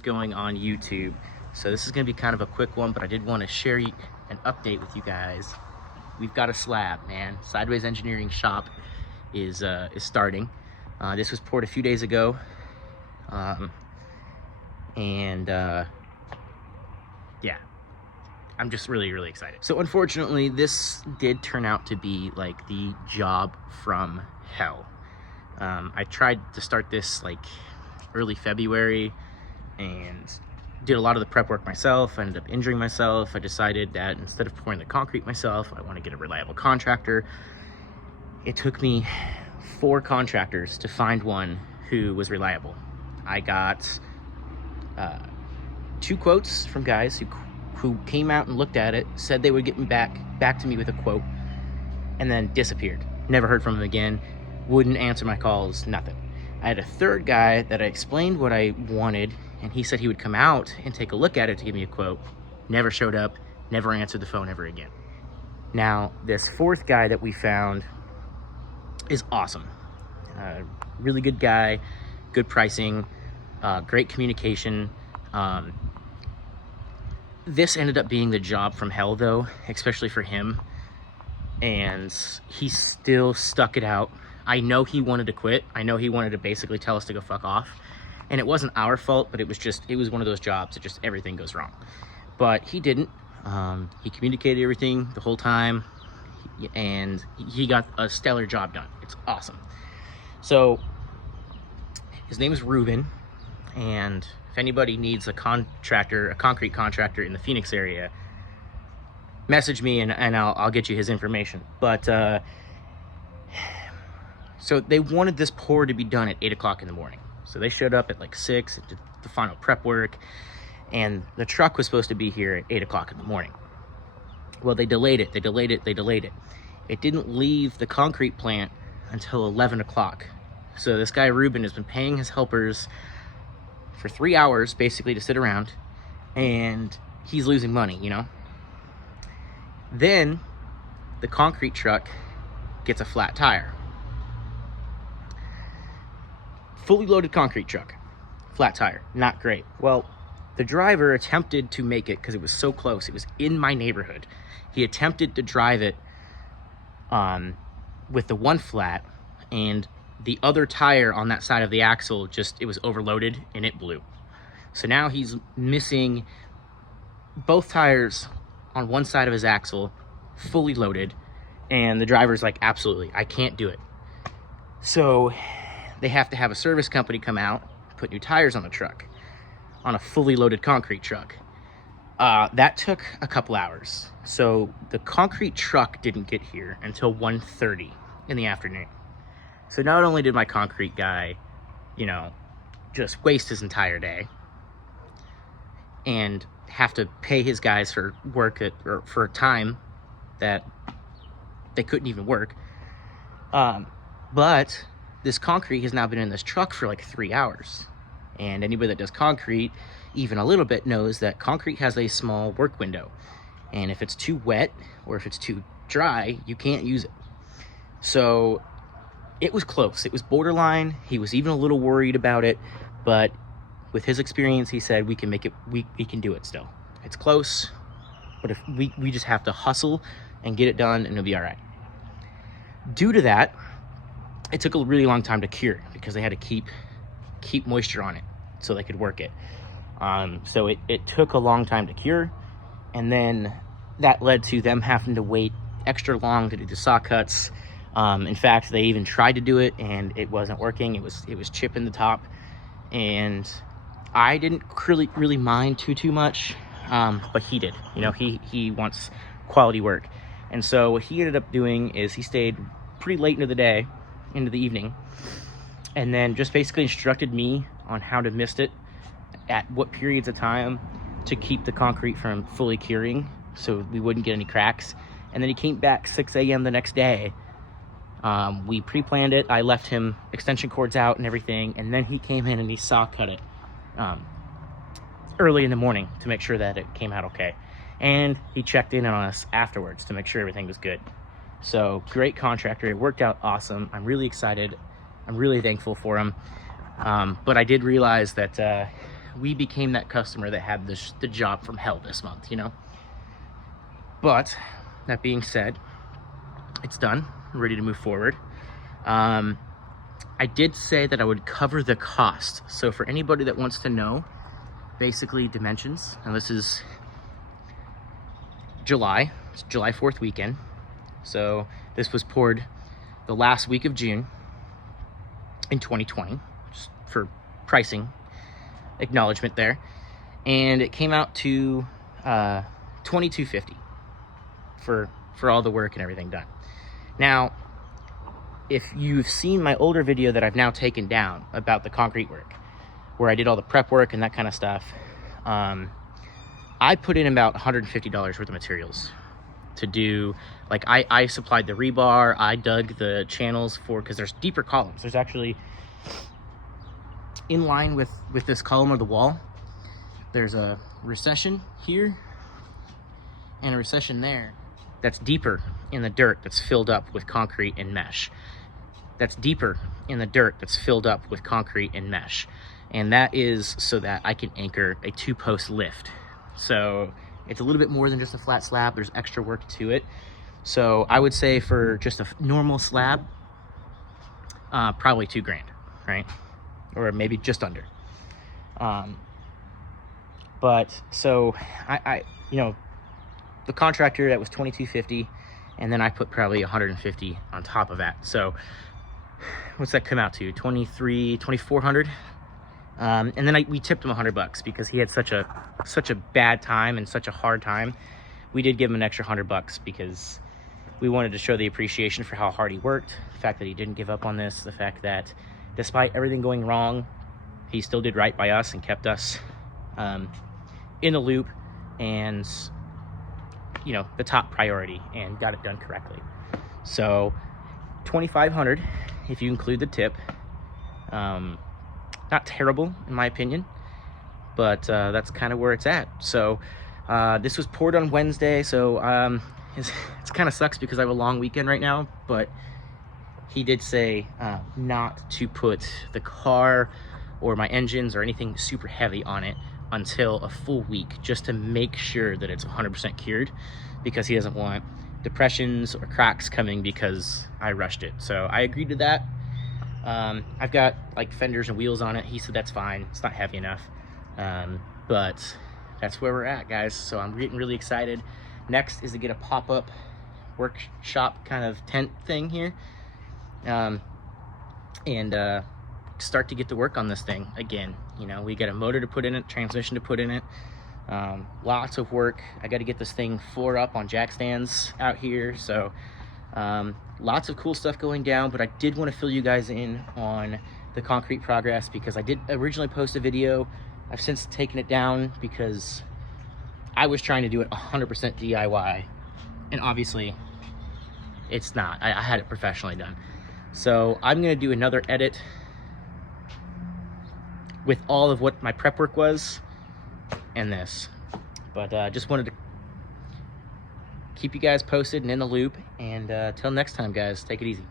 is going on YouTube. So this is going to be kind of a quick one, but I did want to share an update with you guys. We've got a slab, man. Sideways Engineering Shop is starting. This was poured a few days ago, yeah, I'm just really excited. So unfortunately, this did turn out to be like the job from hell. I tried to start this like early February and did a lot of the prep work myself. I ended up injuring myself. I decided that instead of pouring the concrete myself, I want to get a reliable contractor. It took me 4 contractors to find one who was reliable. I got 2 quotes from guys who came out and looked at it, said they would get me back to me with a quote, and then disappeared. Never heard from him again, wouldn't answer my calls, nothing. I had a 3rd guy that I explained what I wanted, and he said he would come out and take a look at it to give me a quote. Never showed up, never answered the phone ever again. Now, this 4th guy that we found is awesome. Really good guy, good pricing, great communication. This ended up being the job from hell though, especially for him. And he still stuck it out. I know he wanted to quit. I know he wanted to basically tell us to go fuck off. And it wasn't our fault, but it was one of those jobs that just everything goes wrong. But he didn't. He communicated everything the whole time, and he got a stellar job done. It's awesome. So his name is Ruben, and if anybody needs a concrete contractor in the Phoenix area, message me and I'll get you his information. But so they wanted this pour to be done at 8 o'clock in the morning. So they showed up at like 6 and did the final prep work, and the truck was supposed to be here at 8 o'clock in the morning. Well, they delayed it. It didn't leave the concrete plant until 11 o'clock. So this guy Ruben has been paying his helpers for 3 hours basically to sit around, and he's losing money, you know? Then the concrete truck gets a flat tire. Fully loaded concrete truck, flat tire, not great. Well, the driver attempted to make it because it was so close. It was in my neighborhood. He attempted to drive it with the one flat, and the other tire on that side of the axle it was overloaded and it blew. So now he's missing both tires on one side of his axle, fully loaded, and the driver's like, absolutely, I can't do it. So they have to have a service company come out, put new tires on the truck, on a fully loaded concrete truck. That took a couple hours. So the concrete truck didn't get here until 1:30 in the afternoon. So not only did my concrete guy, you know, just waste his entire day and have to pay his guys for work or for time that they couldn't even work, but this concrete has now been in this truck for like 3 hours. And anybody that does concrete even a little bit knows that concrete has a small work window. And if it's too wet or if it's too dry, you can't use it. So it was close. It was borderline. He was even a little worried about it, but with his experience, he said, we can make it, we can do it still. It's close, but if we just have to hustle and get it done and it'll be all right. Due to that, it took a really long time to cure because they had to keep moisture on it so they could work it. So it took a long time to cure, and then that led to them having to wait extra long to do the saw cuts. In fact, they even tried to do it and it wasn't working. It was chipping the top, and I didn't really mind too much, but he did. You know, he wants quality work, and so what he ended up doing is he stayed pretty late into the evening, and then just basically instructed me on how to mist it at what periods of time to keep the concrete from fully curing so we wouldn't get any cracks. And then he came back 6 a.m. the next day. We pre-planned it. I left him extension cords out and everything, and then he came in and he saw cut it early in the morning to make sure that it came out okay. And he checked in on us afterwards to make sure everything was good. So great contractor. It worked out awesome. I'm really excited. I'm really thankful for him. But I did realize that we became that customer that had the job from hell this month, you know? But that being said, it's done. I'm ready to move forward. I did say that I would cover the cost. So for anybody that wants to know, basically dimensions, and this is July, it's July 4th weekend. So this was poured the last week of June in 2020, just for pricing acknowledgement there. And it came out to $22.50 for all the work and everything done. Now, if you've seen my older video that I've now taken down about the concrete work, where I did all the prep work and that kind of stuff, I put in about $150 worth of materials to do, like I supplied the rebar, I dug the channels because there's deeper columns. There's actually, in line with this column of the wall, there's a recession here and a recession there that's deeper in the dirt, that's filled up with concrete and mesh. That's deeper in the dirt, that's filled up with concrete and mesh. And that is so that I can anchor a 2-post lift. So it's a little bit more than just a flat slab. There's extra work to it. So I would say for just a normal slab, probably $2,000, right? Or maybe just under. But so I you know, the contractor, that was $22.50, and then I put probably $150 on top of that. So what's that come out to? $2,400. And then we tipped him $100 because he had such a bad time and such a hard time. We did give him an extra $100 because we wanted to show the appreciation for how hard he worked, the fact that he didn't give up on this, the fact that despite everything going wrong, he still did right by us and kept us in the loop and, you know, the top priority, and got it done correctly. So $2,500 if you include the tip. Not terrible in my opinion, but that's kind of where it's at. So this was poured on Wednesday, so it's kind of sucks because I have a long weekend right now, but he did say not to put the car or my engines or anything super heavy on it until a full week, just to make sure that it's 100% cured, because he doesn't want depressions or cracks coming because I rushed it. So I agreed to that. I've got like fenders and wheels on it. He said that's fine, it's not heavy enough. But that's where we're at, guys. So I'm getting really excited. Next is to get a pop-up workshop kind of tent thing here, and start to get to work on this thing again. You know, we got a motor to put in it, transmission to put in it, lots of work. I got to get this thing floor up on jack stands out here. So lots of cool stuff going down, but I did want to fill you guys in on the concrete progress because I did originally post a video. I've since taken it down because I was trying to do it 100% DIY, and obviously it's not. I had it professionally done. So I'm going to do another edit with all of what my prep work was and this. But just wanted to keep you guys posted and in the loop. And till next time, guys, take it easy.